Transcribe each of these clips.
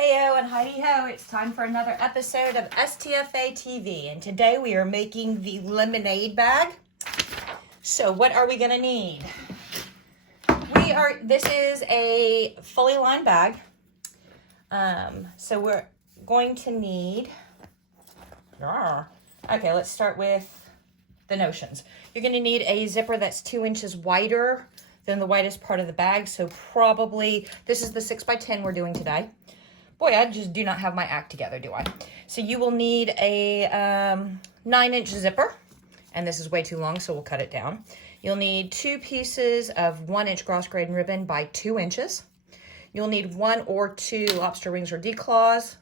Heyo and Heidi Ho, it's time for another episode of STFA TV, and today we are making the lemonade bag. So what are we gonna need? This is a fully lined bag. So we're going to need, okay, let's start with the notions. You're gonna need a zipper that's 2 inches wider than the widest part of the bag. So probably, this is the 6x10 we're doing today. Boy, I just do not have my act together, do I? So you will need a 9-inch zipper, and this is way too long, so we'll cut it down. You'll need 2 pieces of 1-inch cross-grain ribbon by 2 inches. You'll need 1 or 2 lobster rings or D-claws,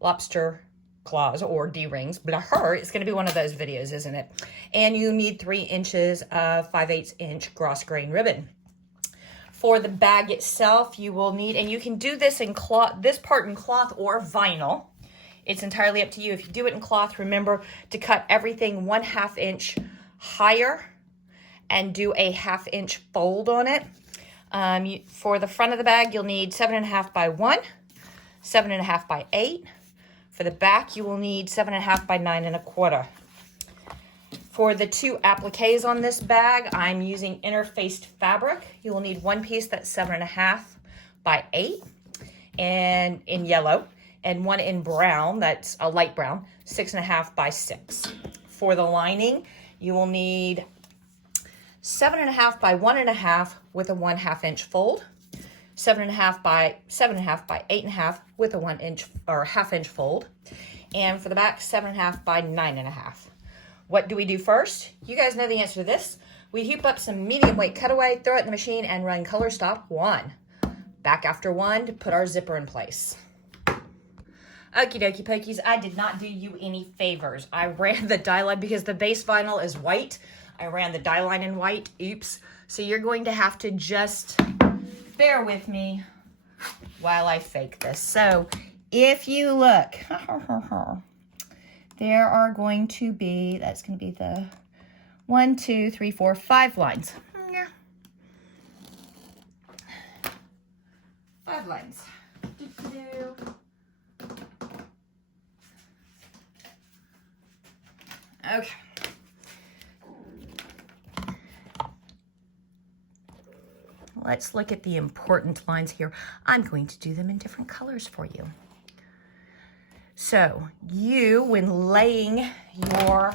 lobster claws or D-rings. Blah, it's gonna be one of those videos, isn't it? And you need 3 inches of 5/8 inch cross-grain ribbon. For the bag itself, you will need, and you can do this in cloth, this part in cloth or vinyl. It's entirely up to you. If you do it in cloth, remember to cut everything 1/2 inch higher and do a 1/2 inch fold on it. For the front of the bag, you'll need 7.5 by 1, 7.5 by 8. For the back, you will need 7.5 by 9.25. For the 2 appliques on this bag, I'm using interfaced fabric. You will need 1 piece that's 7.5 by 8 and in yellow, and 1 in brown, that's a light brown, 6.5 by 6. For the lining, you will need 7.5 by 1.5 with a 1/2 inch fold, 7.5 by 8.5 with a 1 inch or 1/2 inch fold, and for the back, 7.5 by 9.5. What do we do first? You guys know the answer to this. We heap up some medium weight cutaway, throw it in the machine, and run color stop 1. Back after 1 to put our zipper in place. Okie dokie pokies, I did not do you any favors. I ran the dye line because the base vinyl is white. I ran the dye line in white. Oops. So you're going to have to just bear with me while I fake this. So if you look, there are going to be, that's going to be the 1, 2, 3, 4, 5 lines. 5 lines. Okay. Let's look at the important lines here. I'm going to do them in different colors for you. So you, when laying your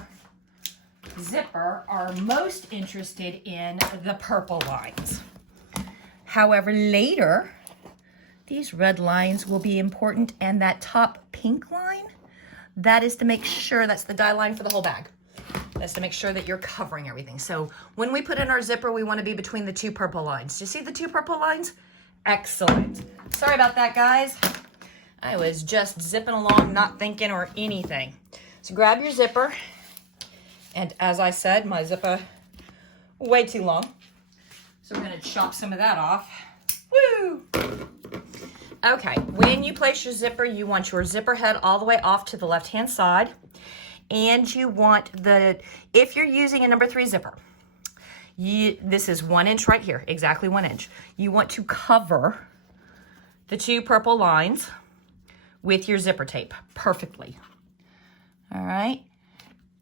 zipper, are most interested in the purple lines. However, later, these red lines will be important, and that top pink line, that is to make sure, that's the dye line for the whole bag. That's to make sure that you're covering everything. So when we put in our zipper, we want to be between the 2 purple lines. Do you see the 2 purple lines? Excellent. Sorry about that, guys. I was just zipping along, not thinking or anything. So grab your zipper. And as I said, my zipper, way too long. So we're going to chop some of that off. Woo! Okay, when you place your zipper, you want your zipper head all the way off to the left-hand side. And you want if you're using a number 3 zipper, this is 1 inch right here, exactly 1 inch. You want to cover the 2 purple lines with your zipper tape perfectly. All right.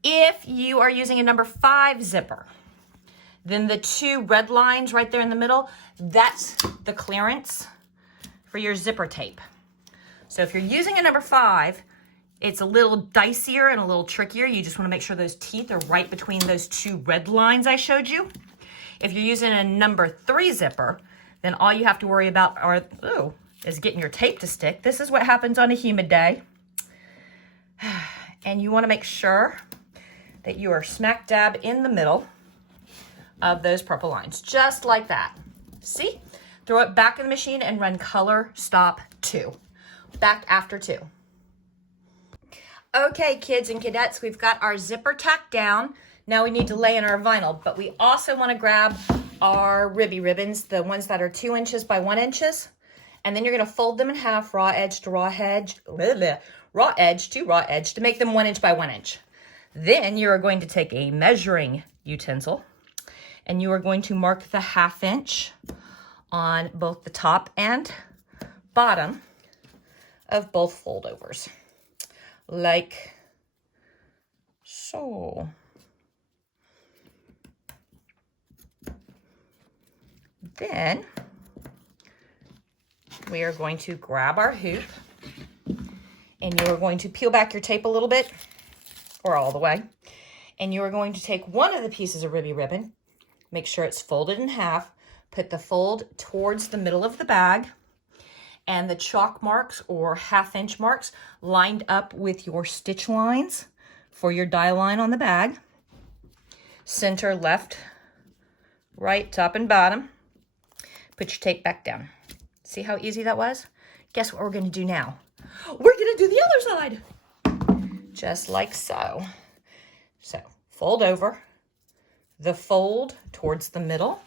If you are using a number 5 zipper, then the 2 red lines right there in the middle, that's the clearance for your zipper tape. So if you're using a number 5, it's a little dicier and a little trickier. You just want to make sure those teeth are right between those 2 red lines I showed you. If you're using a number 3 zipper, then all you have to worry about is getting your tape to stick. This is what happens on a humid day. And you want to make sure that you are smack dab in the middle of those purple lines, just like that. See? Throw it back in the machine and run color stop 2. Back after 2. Okay, kids and cadets, we've got our zipper tacked down. Now we need to lay in our vinyl, but we also want to grab our ribby ribbons, the ones that are 2 inches by 1 inches. And then you're going to fold them in half, raw edge to raw edge, raw edge to raw edge to make them 1 inch by 1 inch. Then you are going to take a measuring utensil and you are going to mark the 1/2 inch on both the top and bottom of both foldovers, like so. Then we are going to grab our hoop, and you are going to peel back your tape a little bit, or all the way, and you are going to take one of the pieces of ribby ribbon, make sure it's folded in half, put the fold towards the middle of the bag, and the chalk marks or 1/2 inch marks lined up with your stitch lines for your die line on the bag. Center left, right, top and bottom. Put your tape back down. See how easy that was? Guess what we're going to do now? We're going to do the other side. Just like so. So fold over, the fold towards the middle,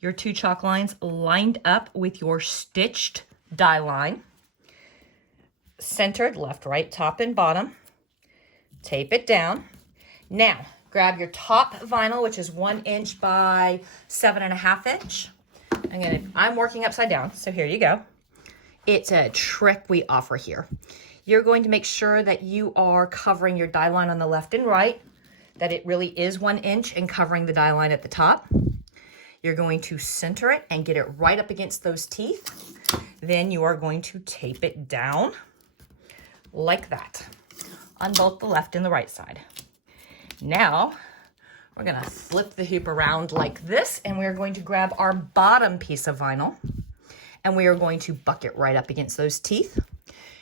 your 2 chalk lines lined up with your stitched die line, centered left, right, top and bottom. Tape it down. Now grab your top vinyl, which is 1 inch by 7.5 inch. I'm working upside down, so here you go. It's a trick we offer here. You're going to make sure that you are covering your die line on the left and right, that it really is 1 inch, and covering the die line at the top. You're going to center it and get it right up against those teeth. Then you are going to tape it down like that on both the left and the right side. Now, we're gonna flip the hoop around like this, and we're going to grab our bottom piece of vinyl, and we are going to buck it right up against those teeth.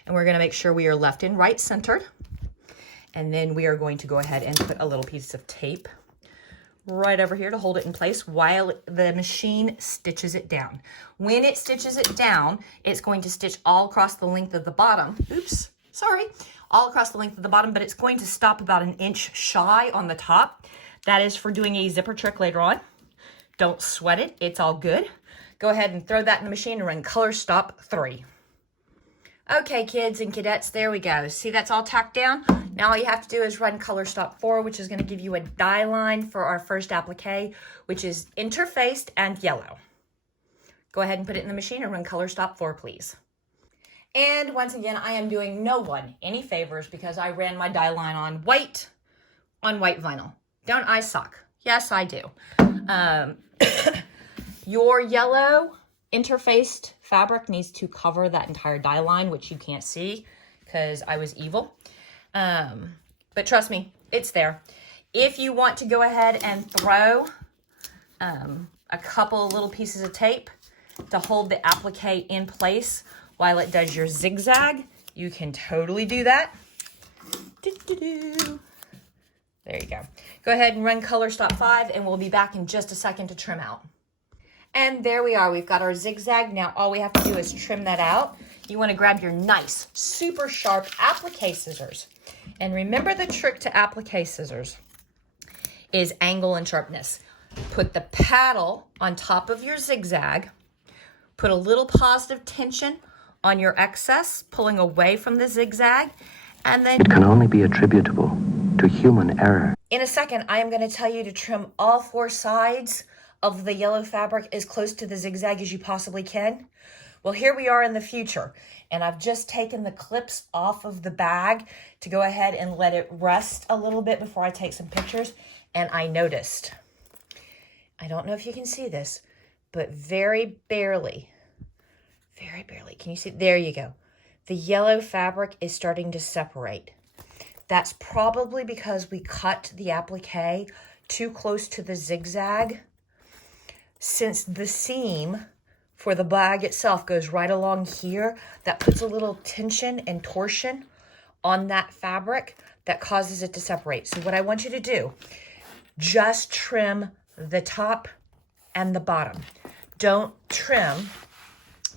And we're gonna make sure we are left and right centered. And then we are going to go ahead and put a little piece of tape right over here to hold it in place while the machine stitches it down. When it stitches it down, it's going to stitch all across the length of the bottom. Oops, sorry. All across the length of the bottom, but it's going to stop about 1 inch shy on the top. That is for doing a zipper trick later on. Don't sweat it, it's all good. Go ahead and throw that in the machine and run color stop 3. Okay, kids and cadets, there we go. See, that's all tacked down. Now all you have to do is run color stop 4, which is gonna give you a die line for our first applique, which is interfaced and yellow. Go ahead and put it in the machine and run color stop 4, please. And once again, I am doing no one any favors because I ran my die line on white vinyl. Don't I suck? Yes, I do. Your yellow interfaced fabric needs to cover that entire die line, which you can't see because I was evil. But trust me, it's there. If you want to go ahead and throw a couple little pieces of tape to hold the applique in place while it does your zigzag, you can totally do that. There you go. Go ahead and run color stop 5, and we'll be back in just a second to trim out. And there we are. We've got our zigzag. Now all we have to do is trim that out. You want to grab your nice, super sharp applique scissors. And remember, the trick to applique scissors is angle and sharpness. Put the paddle on top of your zigzag. Put a little positive tension on your excess, pulling away from the zigzag, and then... It can only be attributable to human error. In a second, I am going to tell you to trim all 4 sides of the yellow fabric as close to the zigzag as you possibly can. Well, here we are in the future, and I've just taken the clips off of the bag to go ahead and let it rest a little bit before I take some pictures, and I noticed, I don't know if you can see this, but very barely, can you see? There you go. The yellow fabric is starting to separate. That's probably because we cut the applique too close to the zigzag. Since the seam for the bag itself goes right along here, that puts a little tension and torsion on that fabric that causes it to separate. So what I want you to do, just trim the top and the bottom. Don't trim.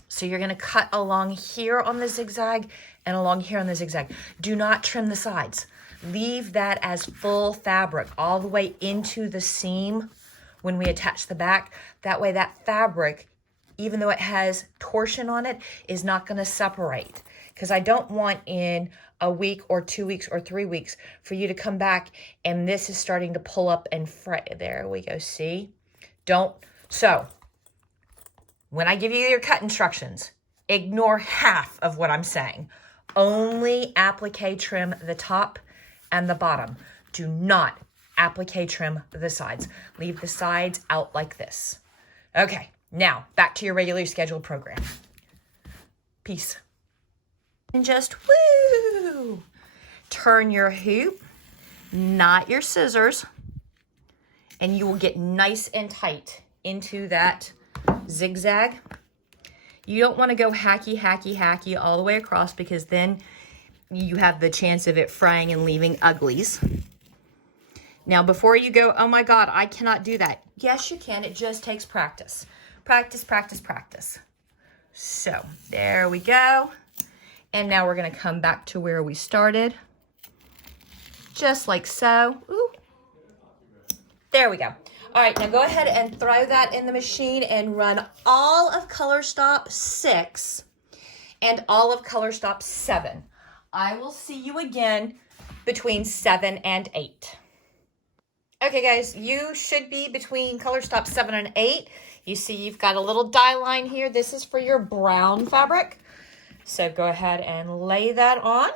So you're going to cut along here on the zigzag and along here on the zigzag. Do not trim the sides. Leave that as full fabric all the way into the seam when we attach the back. That way that fabric, even though it has torsion on it, is not going to separate. Because I don't want in a week or 2 weeks or 3 weeks for you to come back and this is starting to pull up and fray. There we go, see? Don't. So when I give you your cut instructions, ignore half of what I'm saying. Only applique trim the top and the bottom. Do not applique trim the sides. Leave the sides out like this. Okay, now back to your regularly scheduled program. Peace. And just woo! Turn your hoop, not your scissors, and you will get nice and tight into that zigzag. You don't want to go hacky, hacky, hacky all the way across because then you have the chance of it fraying and leaving uglies. Now, before you go, oh my God, I cannot do that. Yes, you can. It just takes practice. Practice, practice, practice. So, there we go. And now we're going to come back to where we started. Just like so. Ooh. There we go. All right, now go ahead and throw that in the machine and run all of Color Stop 6 and all of Color Stop 7. I will see you again between 7 and 8. Okay, guys, you should be between Color Stop 7 and 8. You see you've got a little dye line here. This is for your brown fabric. So go ahead and lay that on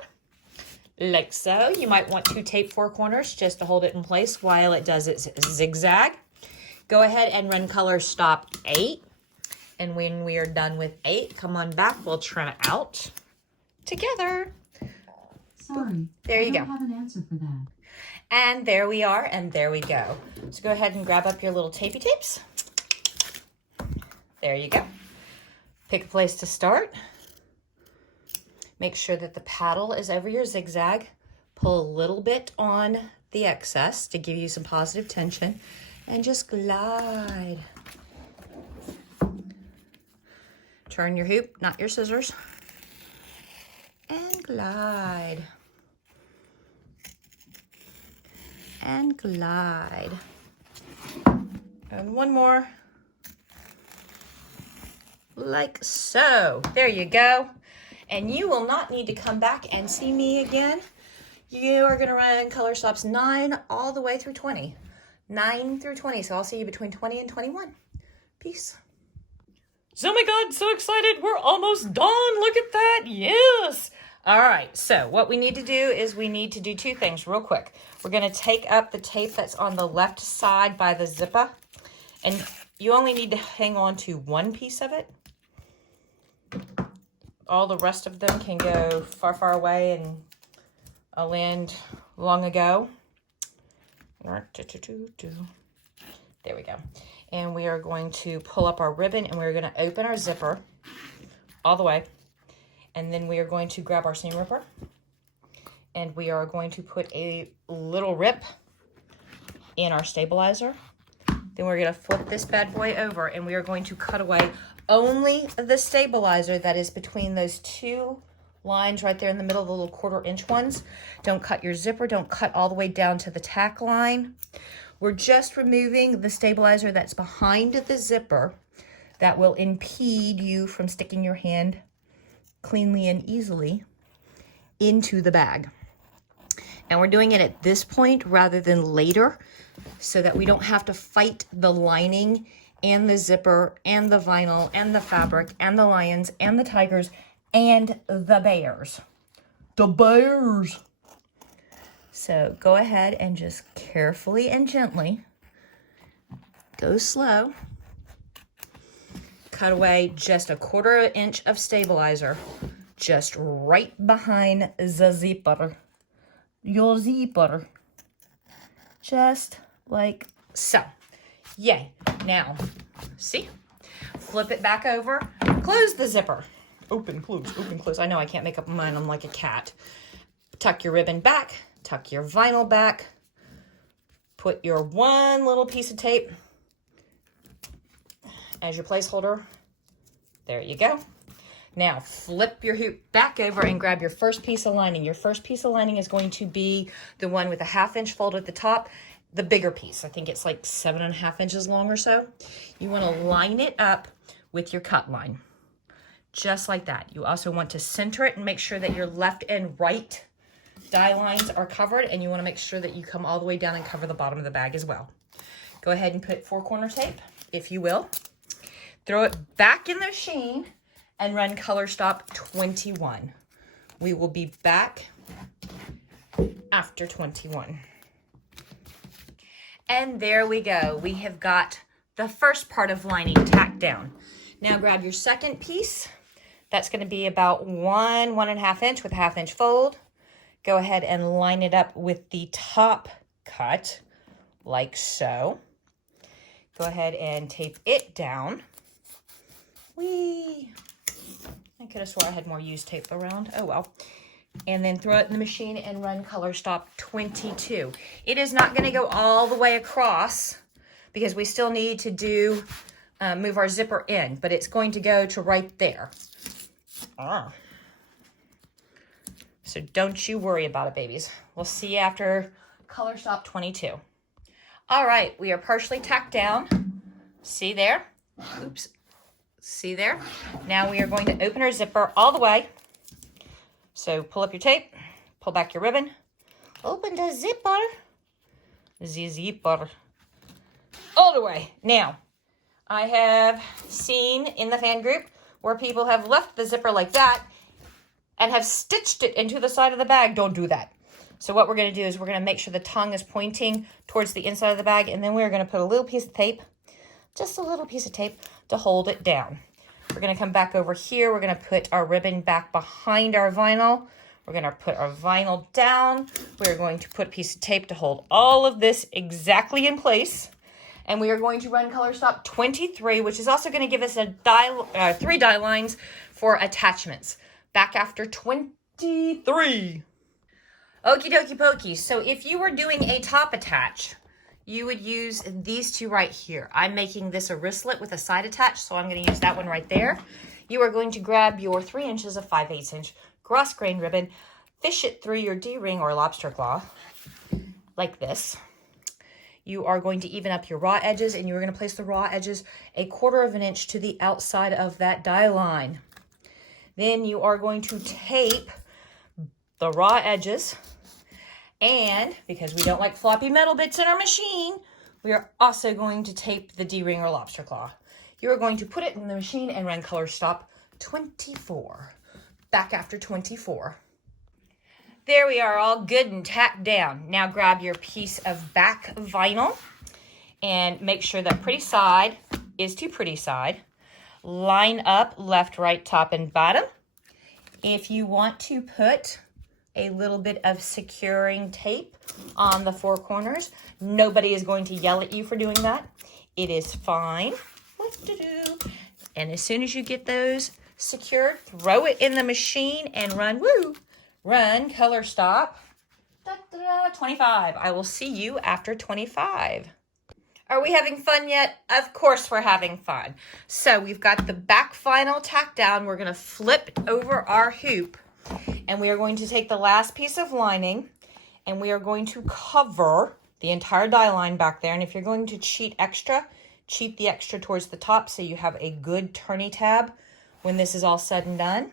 like so. You might want to tape 4 corners just to hold it in place while it does its zigzag. Go ahead and run Color Stop 8. And when we are done with 8, come on back. We'll trim it out together. Sorry, there you go. I don't have an answer for that. And there we are, and there we go. So go ahead and grab up your little tapey tapes. There you go. Pick a place to start. Make sure that the paddle is over your zigzag. Pull a little bit on the excess to give you some positive tension, and just glide. Turn your hoop, not your scissors, and glide. And glide. And one more. Like so. There you go. And you will not need to come back and see me again. You are going to run Color Stops 9 all the way through 20. 9 through 20. So I'll see you between 20 and 21. Peace. Oh my God, so excited. We're almost done. Look at that. Yes. All right, so what we need to do is we need to do 2 things real quick. We're going to take up the tape that's on the left side by the zipper, and you only need to hang on to 1 piece of it. All the rest of them can go far, far away and land long ago. There we go. And we are going to pull up our ribbon, and we're going to open our zipper all the way. And then we are going to grab our seam ripper, and we are going to put a little rip in our stabilizer. Then we're going to flip this bad boy over, and we are going to cut away only the stabilizer that is between those 2 lines right there in the middle, the little 1/4 inch ones. Don't cut your zipper. Don't cut all the way down to the tack line. We're just removing the stabilizer that's behind the zipper that will impede you from sticking your hand cleanly and easily into the bag. And we're doing it at this point rather than later so that we don't have to fight the lining and the zipper and the vinyl and the fabric and the lions and the tigers and the bears. The bears! So go ahead and just carefully and gently, go slow, cut away just a 1/4 inch of stabilizer, just right behind the zipper. Your zipper. Just like so. Yay. Now, see? Flip it back over. Close the zipper. Open, close, open, close. I know I can't make up mine. I'm like a cat. Tuck your ribbon back. Tuck your vinyl back. Put your 1 little piece of tape as your placeholder. There you go. Now flip your hoop back over and grab your first piece of lining. Your first piece of lining is going to be the one with a 1/2 inch fold at the top, the bigger piece. I think it's like 7.5 inches long or so. You want to line it up with your cut line, just like that. You also want to center it and make sure that your left and right die lines are covered, and you want to make sure that you come all the way down and cover the bottom of the bag as well. Go ahead and put 4-corner tape, if you will. Throw it back in the machine and run Color Stop 21. We will be back after 21. And there we go. We have got the first part of lining tacked down. Now grab your second piece. That's going to be about 1.5 inch with a 1/2 inch fold. Go ahead and line it up with the top cut, like so. Go ahead and tape it down. Whee! I could have swore I had more used tape around. Oh well. And then throw it in the machine and run color stop 22. It is not going to go all the way across because we still need to do move our zipper in, but it's going to go to right there. So don't you worry about it, babies. We'll see you after color stop 22. All right, we are partially tacked down. See there? Oops. See there? Now we are going to open our zipper all the way. So pull up your tape, pull back your ribbon, open the zipper, all the way. Now, I have seen in the fan group where people have left the zipper like that and have stitched it into the side of the bag. Don't do that. So what we're going to do is we're going to make sure the tongue is pointing towards the inside of the bag, and then we're going to put a little piece of tape, just a little piece of tape, to hold it down. We're going to come back over here. We're going to put our ribbon back behind our vinyl. We're going to put our vinyl down. We're going to put a piece of tape to hold all of this exactly in place. And we are going to run color stop 23, which is also going to give us a 3 die lines for attachments. Back after 23. Okie dokie pokey. So if you were doing a top attach, you would use these two right here. I'm making this a wristlet with a side attach, so I'm going to use that one right there. You are going to grab your 3 inches of 5/8 inch cross grain ribbon, fish it through your D-ring or lobster claw, like this. You are going to even up your raw edges, and you're going to place the raw edges 1/4 inch to the outside of that die line. Then you are going to tape the raw edges. And because we don't like floppy metal bits in our machine, we are also going to tape the D-ring or lobster claw. You are going to put it in the machine and run color stop 24. Back after 24. There we are, all good and tacked down. Now grab your piece of back vinyl and make sure that pretty side is to pretty side. Line up left, right, top, and bottom. If you want to put a little bit of securing tape on the 4 corners, nobody is going to yell at you for doing that. It is fine. What to do? And as soon as you get those secured, throw it in the machine and run, run color stop 25. I will see you after 25. Are we having fun yet? Of course we're having fun. So we've got the back vinyl tacked down. We're going to flip over our hoop. And we are going to take the last piece of lining and we are going to cover the entire die line back there. And if you're going to cheat the extra towards the top so you have a good turny tab when this is all said and done.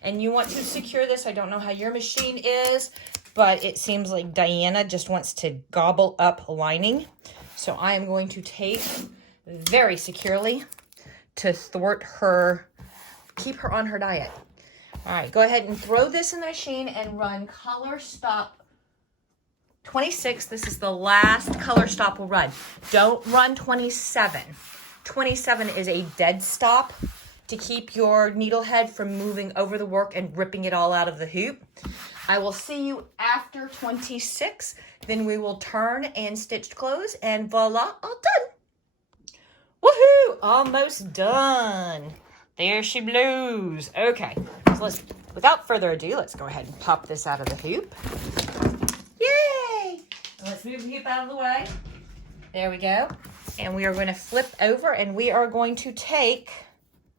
And you want to secure this. I don't know how your machine is, but it seems like Diana just wants to gobble up lining. So I am going to tape very securely to thwart her, keep her on her diet. All right, go ahead and throw this in the machine and run color stop 26. This is the last color stop we'll run. Don't run 27. 27 is a dead stop to keep your needle head from moving over the work and ripping it all out of the hoop. I will see you after 26. Then we will turn and stitch close, and voila, all done. Woohoo! Almost done. There she blows. Okay, so without further ado, let's go ahead and pop this out of the hoop. Yay! Let's move the hoop out of the way. There we go. And we are going to flip over, and we are going to take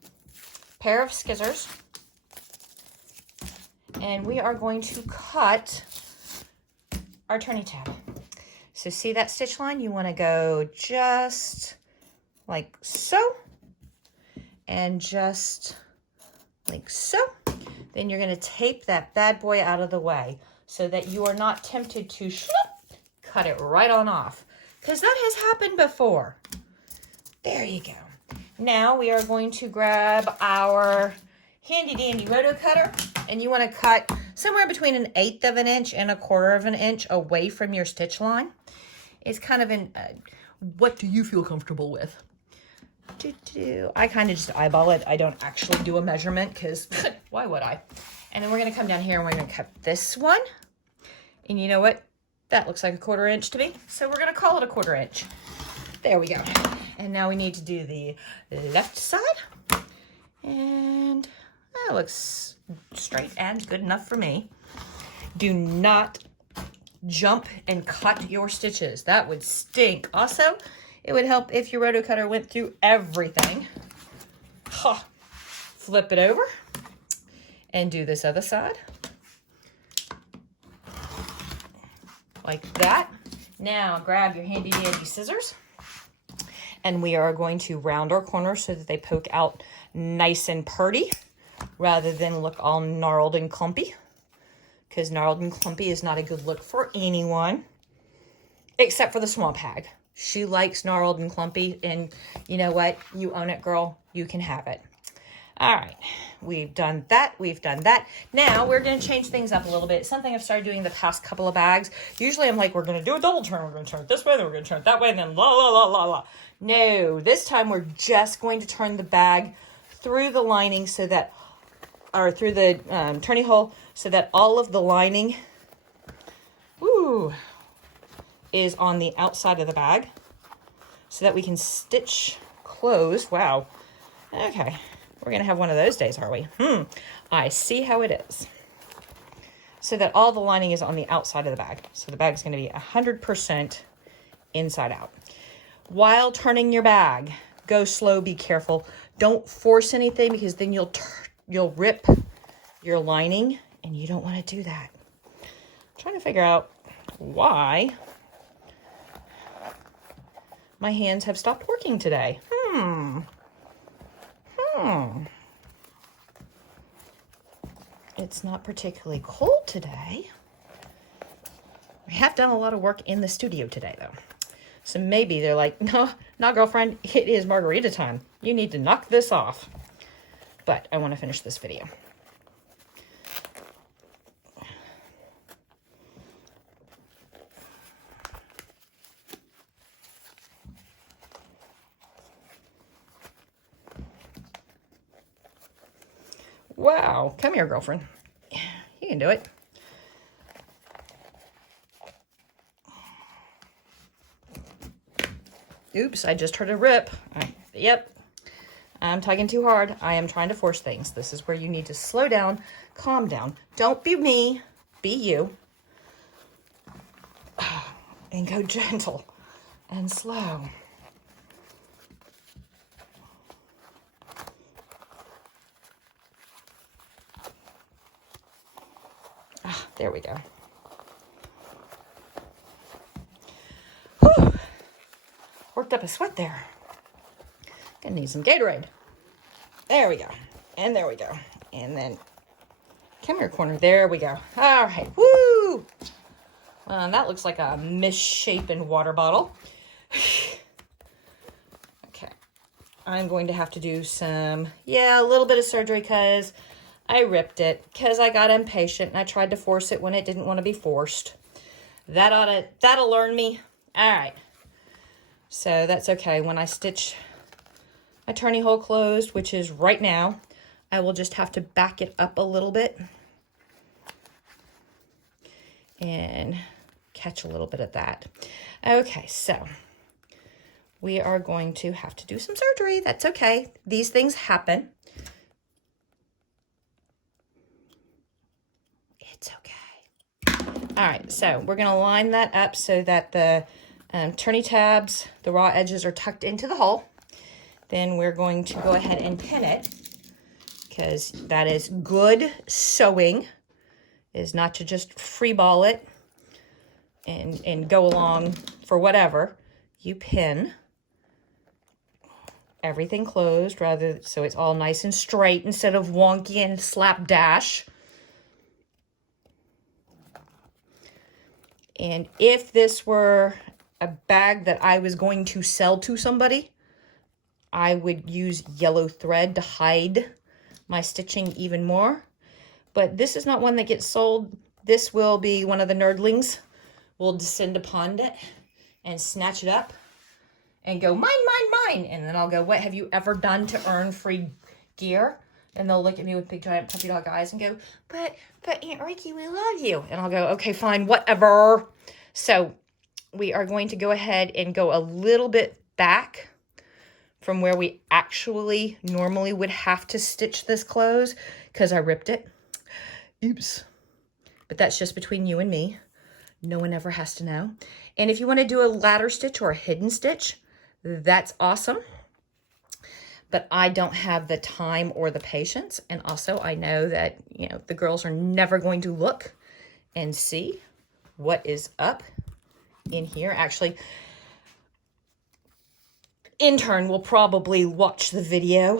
a pair of scissors, and we are going to cut our turny tab. So see that stitch line? You want to go just like so. And just like so. Then you're going to tape that bad boy out of the way so that you are not tempted to cut it right on off, because that has happened before. There you go. Now we are going to grab our handy dandy roto cutter, and you want to cut somewhere between 1/8 of an inch and 1/4 of an inch away from your stitch line is kind of in, what do you feel comfortable with? I kind of just eyeball it. I don't actually do a measurement because why would I? And then we're going to come down here and we're going to cut this one. And you know what? That looks like 1/4 inch to me. So we're going to call it 1/4 inch. There we go. And now we need to do the left side. And that looks straight and good enough for me. Do not jump and cut your stitches. That would stink. Also, it would help if your roto cutter went through everything. Ha. Flip it over and do this other side. Like that. Now grab your handy dandy scissors and we are going to round our corners so that they poke out nice and purty rather than look all gnarled and clumpy, because gnarled and clumpy is not a good look for anyone except for the swamp hag. She likes gnarled and clumpy, and you know what? You own it, girl. You can have it. All right, we've done that. We've done that. Now we're going to change things up a little bit. Something I've started doing the past couple of bags. Usually I'm like, we're going to do a double turn. We're going to turn it this way, then we're going to turn it that way, and then la, la, la, la, la. No, this time we're just going to turn the bag through the lining so that, or through the turning hole so that all of the lining, is on the outside of the bag so that we can stitch closed. Wow. Okay. We're going to have one of those days, are we? I see how it is. So that all the lining is on the outside of the bag. So the bag is going to be 100% inside out. While turning your bag, go slow, be careful. Don't force anything because then you'll rip your lining and you don't want to do that. I'm trying to figure out why my hands have stopped working today. It's not particularly cold today. We have done a lot of work in the studio today, though. So maybe they're like, no, girlfriend, it is margarita time. You need to knock this off. But I want to finish this video. Wow, come here, girlfriend. You can do it. Oops, I just heard a rip. Yep, I'm tugging too hard. I am trying to force things. This is where you need to slow down, calm down. Don't be me, be you. And go gentle and slow. There we go. Whew. Worked up a sweat there. Gonna need some Gatorade. There we go. And there we go. And then come here, corner. There we go. All right. Woo! That looks like a misshapen water bottle. Okay. I'm going to have to do a little bit of surgery because I ripped it because I got impatient and I tried to force it when it didn't want to be forced. That'll learn me. All right. So that's okay. When I stitch my turning hole closed, which is right now, I will just have to back it up a little bit and catch a little bit of that. Okay, so we are going to have to do some surgery. That's okay. These things happen. It's okay. All right, so we're going to line that up so that the turny tabs, the raw edges are tucked into the hole. Then we're going to go ahead and pin it because that is good sewing, is not to just free ball it and go along for whatever. You pin everything closed so it's all nice and straight instead of wonky and slapdash. And if this were a bag that I was going to sell to somebody, I would use yellow thread to hide my stitching even more. But this is not one that gets sold. This will be one of the nerdlings. We'll descend upon it and snatch it up and go, mine, mine, mine. And then I'll go, what have you ever done to earn free gear? And they'll look at me with big, giant, puppy dog eyes and go, but Aunt Ricky, we love you. And I'll go, okay, fine, whatever. So we are going to go ahead and go a little bit back from where we actually normally would have to stitch this close because I ripped it. Oops. But that's just between you and me. No one ever has to know. And if you want to do a ladder stitch or a hidden stitch, that's awesome. But I don't have the time or the patience. And also I know that, you know, the girls are never going to look and see what is up in here. Actually, intern will probably watch the video.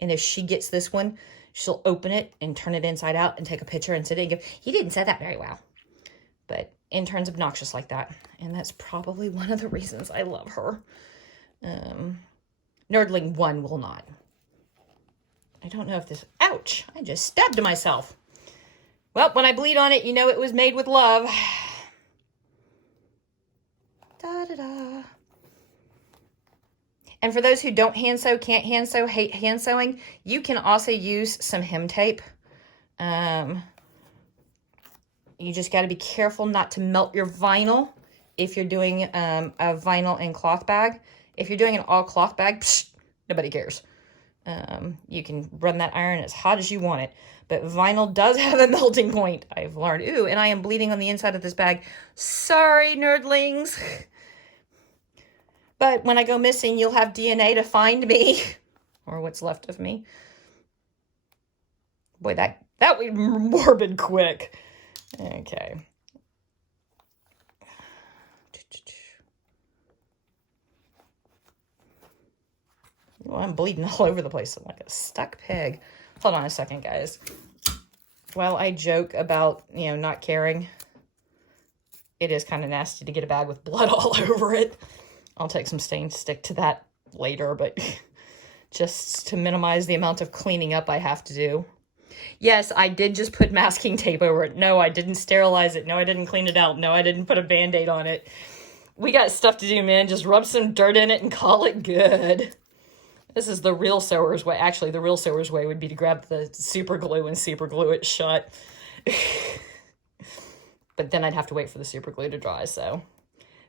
And if she gets this one, she'll open it and turn it inside out and take a picture and sit it and go, he didn't say that very well. But intern's obnoxious like that. And that's probably one of the reasons I love her. Nerdling 1 will not. I don't know if this... Ouch! I just stabbed myself. Well, when I bleed on it, you know it was made with love. Da-da-da. And for those who don't hand sew, can't hand sew, hate hand sewing, you can also use some hem tape. You just got to be careful not to melt your vinyl if you're doing a vinyl and cloth bag. If you're doing an all cloth bag, psh, nobody cares. You can run that iron as hot as you want it. But vinyl does have a melting point, I've learned. Ooh, and I am bleeding on the inside of this bag. Sorry, nerdlings. But when I go missing, you'll have DNA to find me. Or what's left of me. Boy, that was morbid quick. Okay. Well, I'm bleeding all over the place. I'm like a stuck pig. Hold on a second, guys. While I joke about, you know, not caring, it is kind of nasty to get a bag with blood all over it. I'll take some stain stick to that later, but just to minimize the amount of cleaning up I have to do. Yes, I did just put masking tape over it. No, I didn't sterilize it. No, I didn't clean it out. No, I didn't put a Band-Aid on it. We got stuff to do, man. Just rub some dirt in it and call it good. This is the real sewer's way. Actually, the real sewer's way would be to grab the super glue and super glue it shut. But then I'd have to wait for the super glue to dry, so.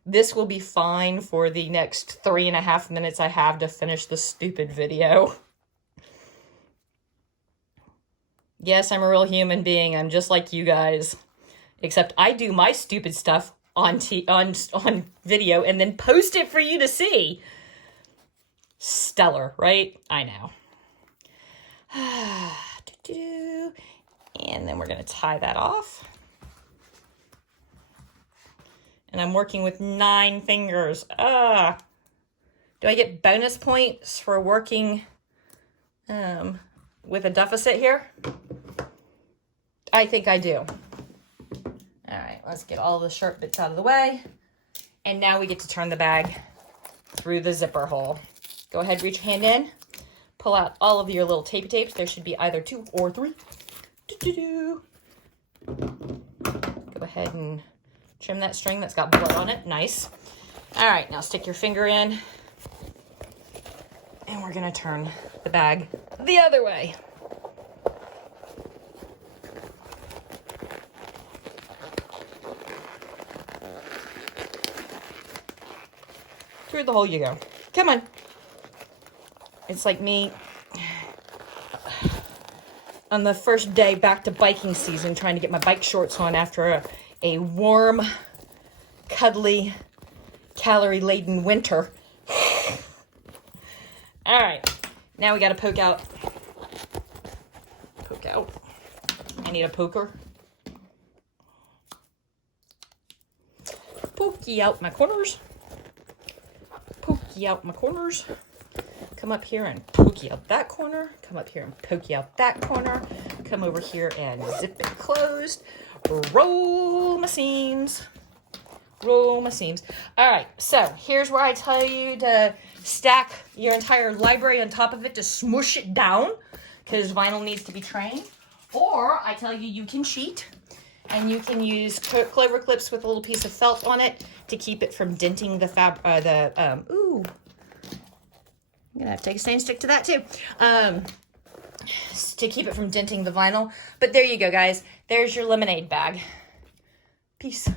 This will be fine for the next 3.5 minutes I have to finish the stupid video. Yes, I'm a real human being. I'm just like you guys. Except I do my stupid stuff on video and then post it for you to see. Stellar, right? I know. And then we're going to tie that off. And I'm working with 9 fingers. Do I get bonus points for working with a deficit here? I think I do. All right, let's get all the sharp bits out of the way. And now we get to turn the bag through the zipper hole. Go ahead, reach your hand in. Pull out all of your little tapey tapes. There should be either 2 or 3. Go ahead and trim that string that's got blood on it. Nice. All right, now stick your finger in. And we're going to turn the bag the other way. Through the hole you go. Come on. It's like me on the first day back to biking season, trying to get my bike shorts on after a warm, cuddly, calorie-laden winter. All right, now we got to poke out. Poke out. I need a poker. Pokey out my corners. Pokey out my corners. Come up here and poke you out that corner. Come up here and poke you out that corner. Come over here and zip it closed. Roll my seams. Roll my seams. All right, so here's where I tell you to stack your entire library on top of it to smush it down because vinyl needs to be trained. Or I tell you, you can cheat and you can use clover clips with a little piece of felt on it to keep it from denting the ooh, I'm gonna have to take a stain stick to that too. To keep it from denting the vinyl. But there you go, guys. There's your lemonade bag. Peace.